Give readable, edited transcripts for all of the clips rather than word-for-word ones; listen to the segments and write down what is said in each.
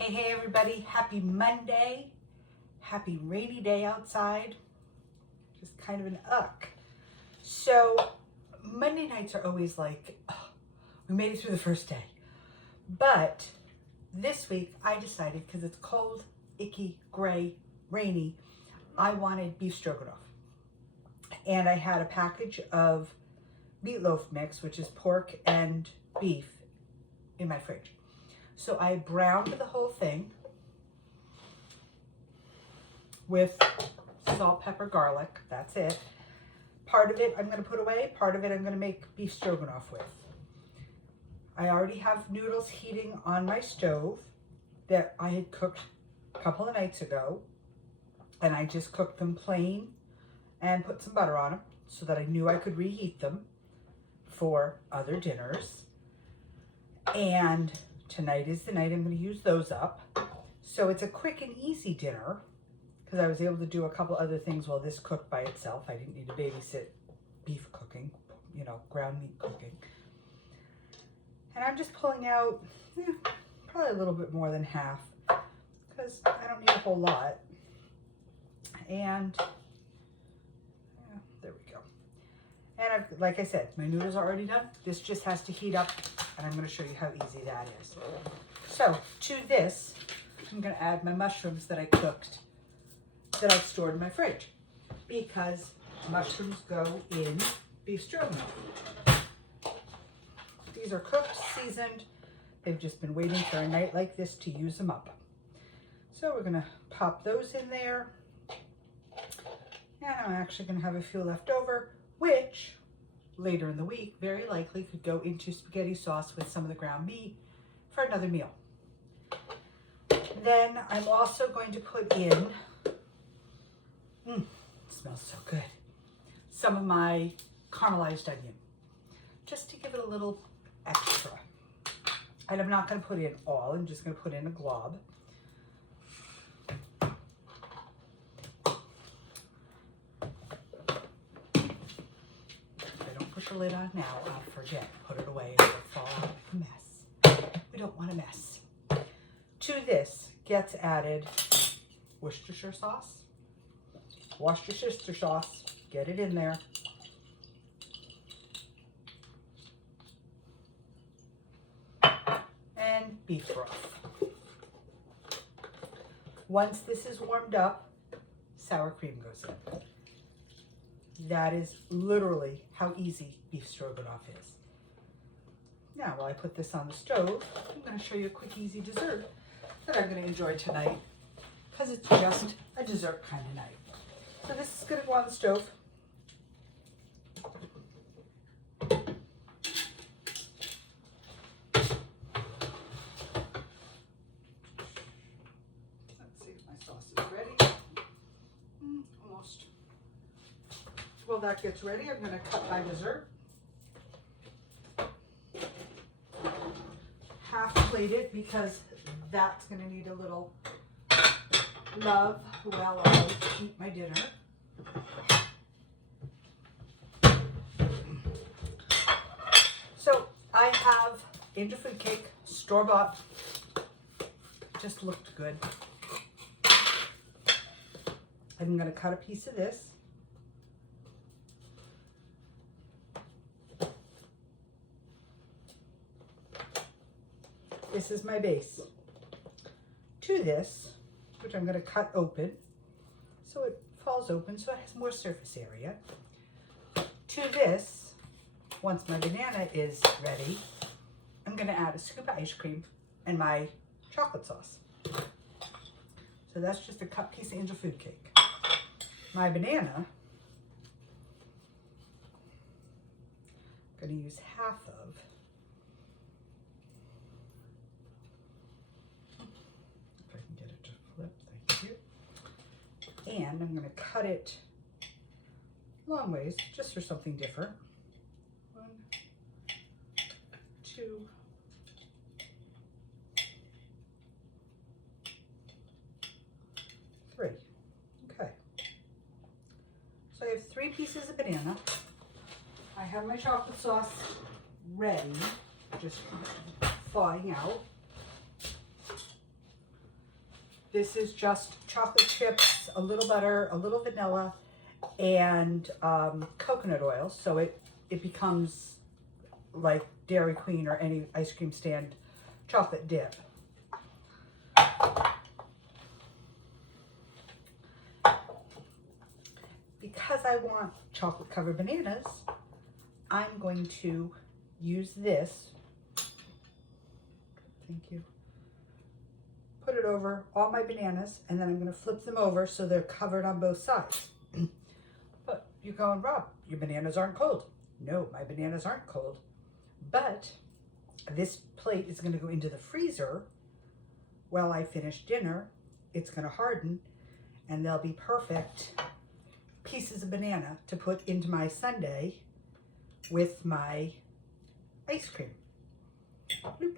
Hey everybody, happy Monday. Happy rainy day outside. Just kind of an uck. So Monday nights are always like, oh, we made it through the first day. But this week I decided, because it's cold, icky, gray, rainy, I wanted beef stroganoff. And I had a package of meatloaf mix, which is pork and beef, in my fridge. So I browned the whole thing with salt, pepper, garlic. That's it. Part of it I'm going to put away. Part of it I'm going to make beef stroganoff with. I already have noodles heating on my stove that I had cooked a couple of nights ago. And I just cooked them plain and put some butter on them so that I knew I could reheat them for other dinners. And tonight is the night I'm going to use those up. So it's a quick and easy dinner because I was able to do a couple other things while this cooked by itself. I didn't need to babysit beef cooking, ground meat cooking. And I'm just pulling out probably a little bit more than half because I don't need a whole lot. And there we go. And like I said, my noodles are already done. This just has to heat up, and I'm going to show you how easy that is. So to this, I'm going to add my mushrooms that I cooked, that I've stored in my fridge, because mushrooms go in beef stroganoff. These are cooked, seasoned. They've just been waiting for a night like this to use them up. So we're going to pop those in there. And I'm actually going to have a few left over, which later in the week very likely could go into spaghetti sauce with some of the ground meat for another meal. Then I'm also going to put in, it smells so good, some of my caramelized onion, just to give it a little extra. And I'm not going to put in all, I'm just going to put in a glob. The lid on now, I'll forget, put it away, and it'll fall out like a mess. We don't want a mess. To this gets added Worcestershire sauce, get it in there. And beef broth. Once this is warmed up, sour cream goes in. That is literally how easy beef stroganoff is. Now, while I put this on the stove, I'm going to show you a quick, easy dessert that I'm going to enjoy tonight, because it's just a dessert kind of night. So this is going to go on the stove. Let's see if my sauce is ready. Almost. While that gets ready, I'm going to cut my dessert. Half plate it because that's going to need a little love while I eat my dinner. So I have Angel Food Cake, store-bought, just looked good. I'm going to cut a piece of this. This is my base. To this, which I'm going to cut open, so it falls open so it has more surface area. To this, once my banana is ready, I'm going to add a scoop of ice cream and my chocolate sauce. So that's just a cut piece of Angel Food Cake. My banana, I'm going to use half of. And I'm going to cut it long ways, just for something different. 1, 2, 3. Okay. So I have 3 pieces of banana. I have my chocolate sauce ready, just thawing out. This is just chocolate chips, a little butter, a little vanilla, and coconut oil. So it becomes like Dairy Queen or any ice cream stand chocolate dip. Because I want chocolate covered bananas, I'm going to use this. Thank you. Put it over all my bananas, and then I'm going to flip them over so they're covered on both sides. But you're going, Rob, your bananas aren't cold. No, my bananas aren't cold. But this plate is going to go into the freezer while I finish dinner. It's going to harden, and they'll be perfect pieces of banana to put into my sundae with my ice cream. Bloop.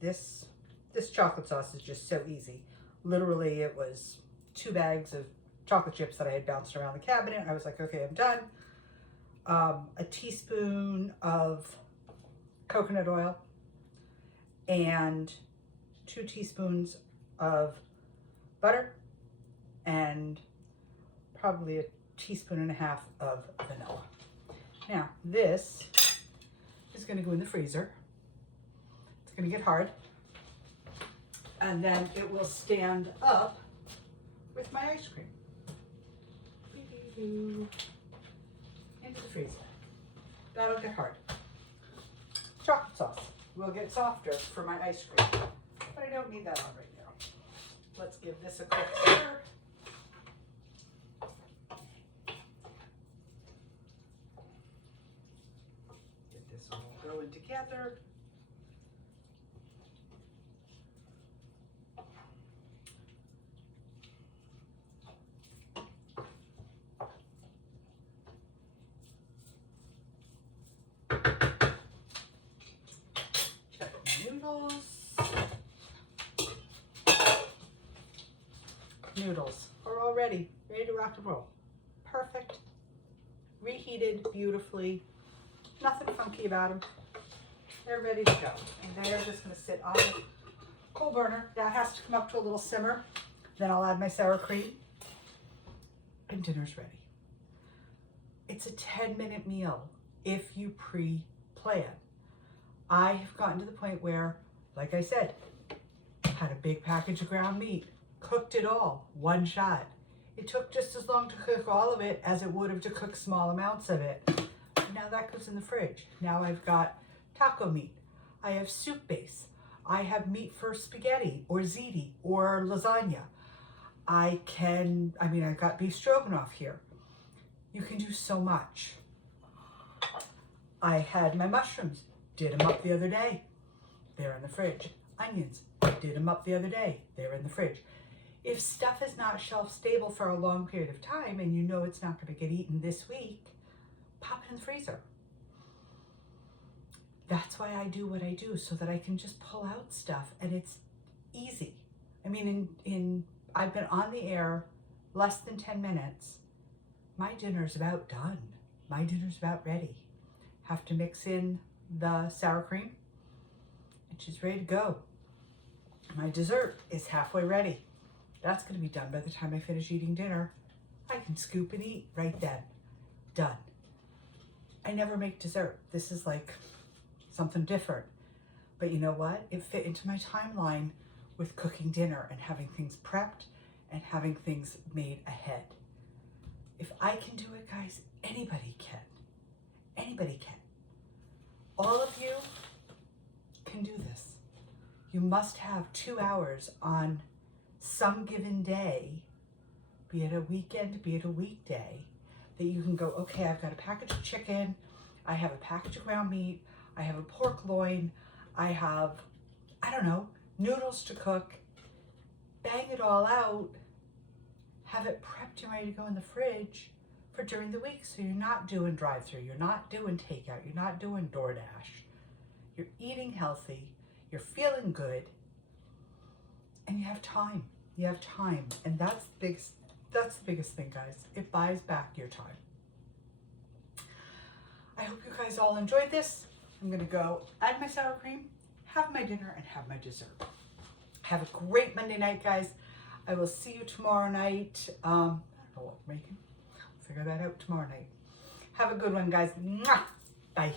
This chocolate sauce is just so easy. Literally, it was 2 bags of chocolate chips that I had bounced around the cabinet. I was like, okay, I'm done. A teaspoon of coconut oil and 2 teaspoons of butter and probably a teaspoon and a half of vanilla. Now, this is going to go in the freezer. It's going to get hard, and then it will stand up with my ice cream. Into the freezer. That'll get hard. Chocolate sauce will get softer for my ice cream, but I don't need that on right now. Let's give this a quick stir. Get this all going together. Noodles are all ready to rock and roll. Perfect, reheated beautifully, nothing funky about them. They're ready to go. And they're just going to sit on the coal burner. That has to come up to a little simmer. Then I'll add my sour cream, and dinner's ready. It's a 10-minute meal if you pre-plan. I have gotten to the point where, like I said, had a big package of ground meat, cooked it all, one shot. It took just as long to cook all of it as it would have to cook small amounts of it. Now that goes in the fridge. Now I've got taco meat. I have soup base. I have meat for spaghetti or ziti or lasagna. I've got beef stroganoff here. You can do so much. I had my mushrooms, did them up the other day. They're in the fridge. Onions, did them up the other day. They're in the fridge. If stuff is not shelf stable for a long period of time and you know it's not going to get eaten this week, pop it in the freezer. That's why I do what I do, so that I can just pull out stuff and it's easy. I mean, I've been on the air less than 10 minutes. My dinner's about done. My dinner's about ready. Have to mix in the sour cream, and she's ready to go. My dessert is halfway ready. That's going to be done by the time I finish eating dinner. I can scoop and eat right then. Done. I never make dessert. This is like something different. But you know what? It fit into my timeline with cooking dinner and having things prepped and having things made ahead. If I can do it, guys, anybody can. Anybody can. All of you can do this. You must have 2 hours on some given day, be it a weekend, be it a weekday, that you can go, okay, I've got a package of chicken, I have a package of ground meat, I have a pork loin, I have, I don't know, noodles to cook, bang it all out, have it prepped and ready to go in the fridge for during the week. So you're not doing drive-through, you're not doing takeout, you're not doing DoorDash. You're eating healthy, you're feeling good, and you have time. You have time, and that's the biggest thing, guys. It buys back your time. guys all enjoyed this. I'm gonna go add my sour cream, have my dinner, and have my dessert. Have a great Monday night, guys. I will see you tomorrow night. I don't know what we're making. Figure that out tomorrow night. Have a good one, guys. Mwah! Bye.